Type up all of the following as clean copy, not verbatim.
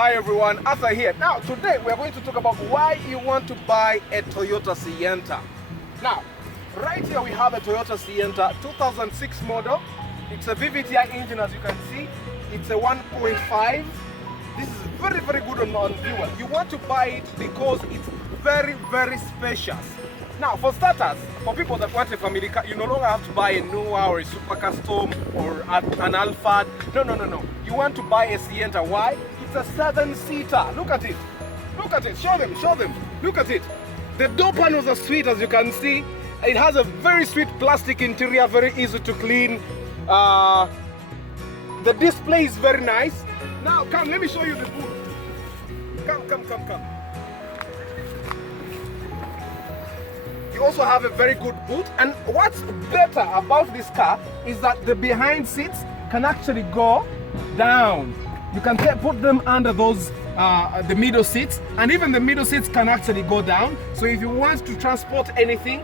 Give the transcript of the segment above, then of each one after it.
Hi everyone, Arthur here. Now today we are going to talk about why you want to buy a Toyota Sienta. Now, right here we have a Toyota Sienta 2006 model. It's a VVTi engine, as you can see. It's a 1.5. This is very good on fuel. You want to buy it because it's very spacious. Now for starters, for people that want a family car, you no longer have to buy a Noah or a Super Custom or an Alphard. No. You want to buy a Sienta. Why? It's a 7-seater. Look at it. Look at it. Show them. Look at it. The door panels are sweet, as you can see. It has a very sweet plastic interior, very easy to clean. The display is very nice. Now come, let me show you the boot. Come. You also have a very good boot, and what's better about this car is that the behind seats can actually go down. You can put them under those the middle seats, and even the middle seats can actually go down. So if you want to transport anything,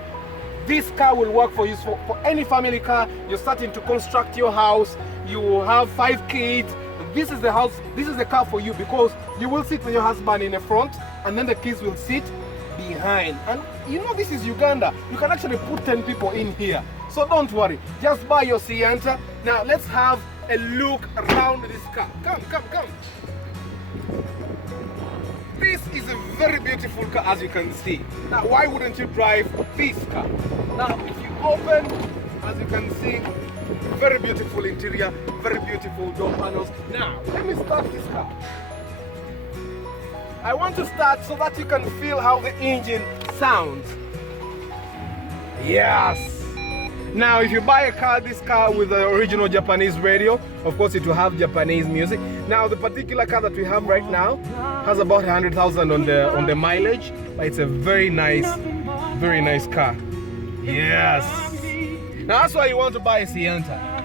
this car will work for you. So for any family car, you're starting to construct your house, you have 5 kids, this is the house, this is the car for you, because you will sit with your husband in the front and then the kids will sit behind. And you know, this is Uganda. You can actually put 10 people in here. So don't worry, just buy your Sienta. Now let's have a look around this car. Come. This is a very beautiful car, as you can see. Now why wouldn't you drive this car? Now if you open, as you can see, very beautiful interior, very beautiful door panels. Now let me start this car. I want to start so that you can feel how the engine sounds. Yes! Now if you buy a car, this car with the original Japanese radio, of course it will have Japanese music. Now the particular car that we have right now has about 100,000 on the mileage, but it's a very nice car. Yes! Now that's why you want to buy a Sienta.